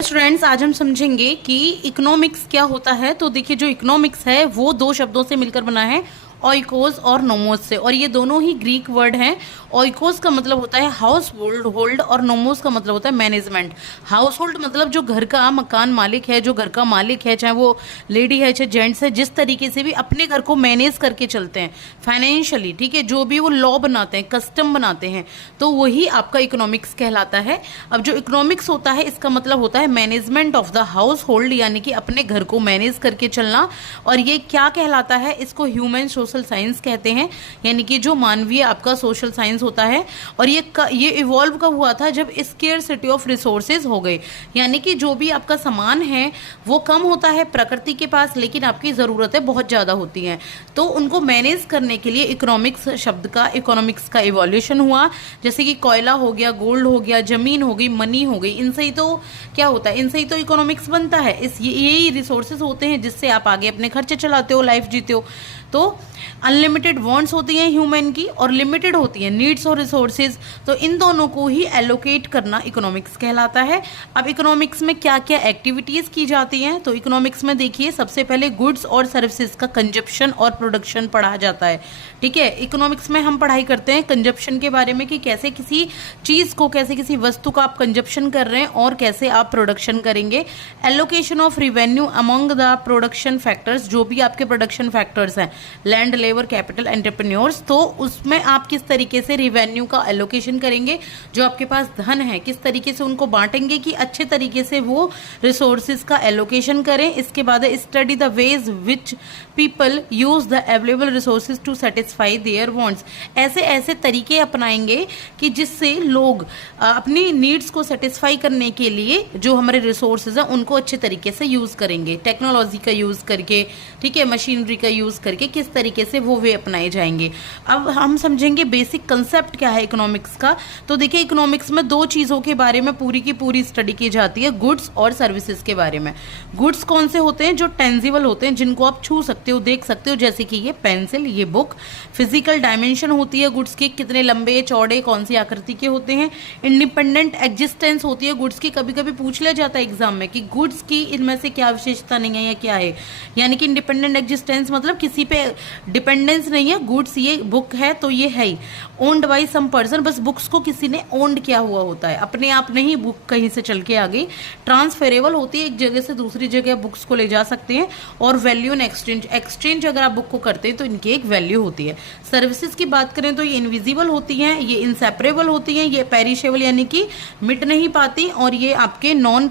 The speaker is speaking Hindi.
स्टूडेंट्स, आज हम समझेंगे कि इकोनॉमिक्स क्या होता है। तो देखिए, जो इकोनॉमिक्स है वो दो शब्दों से मिलकर बना है, ओइकोस और नोमोस से, और ये दोनों ही ग्रीक वर्ड हैं। ओइकोस का मतलब होता है हाउस होल्ड और नोमोस का मतलब होता है मैनेजमेंट। हाउस होल्ड मतलब जो घर का मकान मालिक है, जो घर का मालिक है, चाहे वो लेडी है चाहे जेंट्स है, जिस तरीके से भी अपने घर को मैनेज करके चलते हैं फाइनेंशियली, ठीक है, जो भी वो लॉ बनाते हैं, कस्टम बनाते हैं, तो वही आपका इकोनॉमिक्स कहलाता है। अब जो इकोनॉमिक्स होता है इसका मतलब होता है management of the house hold, यानी कि अपने घर को मैनेज करके चलना। और ये क्या कहलाता है, इसको ह्यूमन सोशल साइंस कहते हैं, यानी कि जो मानवीय आपका सोशल साइंस होता है। और ये इवॉल्व कब हुआ था, जब स्केर्सिटी ऑफ रिसोर्सेज हो गए, यानी कि जो भी आपका सामान है वो कम होता है प्रकृति के पास, लेकिन आपकी ज़रूरतें बहुत ज़्यादा होती हैं, तो उनको मैनेज करने के लिए इकोनॉमिक्स का इवोल्यूशन हुआ। जैसे कि कोयला हो गया, गोल्ड हो गया, जमीन हो गई, मनी हो गई, इनसे ही तो क्या होता है, इनसे ही तो इकोनॉमिक्स बनता है। यही रिसोर्सेज होते हैं जिससे आप आगे अपने खर्चे चलाते हो, लाइफ जीते हो। तो अनलिमिटेड वांट्स होती हैं ह्यूमन की, और लिमिटेड होती हैं नीड्स और रिसोर्सेज, तो इन दोनों को ही एलोकेट करना इकोनॉमिक्स कहलाता है। अब इकोनॉमिक्स में क्या क्या एक्टिविटीज़ की जाती हैं, तो इकोनॉमिक्स में देखिए, सबसे पहले गुड्स और सर्विसेज का कंजप्शन और प्रोडक्शन पढ़ा जाता है, ठीक है। इकोनॉमिक्स में हम पढ़ाई करते हैं कंजप्शन के बारे में, कि कैसे किसी चीज़ को, कैसे किसी वस्तु का आप कंजप्शन कर रहे हैं और कैसे आप प्रोडक्शन करेंगे। Allocation of revenue among the production factors, जो भी आपके प्रोडक्शन फैक्टर्स हैं, लैंड, लेबर, कैपिटल, एंटरप्रेन्योर्स, तो उसमें आप किस तरीके से रिवेन्यू का एलोकेशन करेंगे, जो आपके पास धन है किस तरीके से उनको बांटेंगे कि अच्छे तरीके से वो रिसोर्सेज का एलोकेशन करें। इसके बाद study the ways which people use the available resources to satisfy their wants, ऐसे ऐसे तरीके अपनाएंगे कि जिससे लोग अपनी नीड्स को सेटिस्फाई करने के लिए जो हमारे रिसोर्सेज हैं उनको अच्छे तरीके से यूज करेंगे, टेक्नोलॉजी का यूज करके, ठीक है, मशीनरी का यूज करके किस तरीके से वो वे अपनाए जाएंगे। अब हम समझेंगे बेसिक कंसेप्ट क्या है इकोनॉमिक्स का। तो देखिए, इकोनॉमिक्स में दो चीज़ों के बारे में पूरी की पूरी स्टडी की जाती है, गुड्स और सर्विसेज के बारे में। गुड्स कौन से होते हैं, जो टेंजिबल होते हैं, जिनको आप छू सकते हो, देख सकते हो, जैसे कि ये पेंसिल, ये बुक। फिजिकल डायमेंशन होती है गुड्स की, कितने लंबे चौड़े कौन सी आकृति के होते हैं। इंडिपेंडेंट एग्जिस्टेंस होती है गुड्स की, कभी कभी पूछ लिया जाता है एग्जाम में कि गुड्स की इनमें से क्या विशेषता नहीं है या क्या है, यानी कि इंडिपेंडेंट एग्जिस्टेंस मतलब किसी पे डिपेंडेंस नहीं है। गुड्स, ये बुक है तो ये है ही, ओन्ड बाई सम पर्सन, बस बुक्स को किसी ने ओन्ड किया हुआ होता है, अपने आप नहीं बुक कहीं से चल के आ गई। ट्रांसफेरेबल होती है, एक जगह से दूसरी जगह बुक्स को ले जा सकते हैं। और वैल्यू एंड एक्सचेंज अगर आप बुक को करते हैं तो इनकी एक वैल्यू होती है। सर्विसेज की बात करें तो ये इनविजिबल होती हैं, ये इनसेपरेबल होती हैं, ये पेरिशेबल यानी कि मिट नहीं पाती, और ये आपके नॉन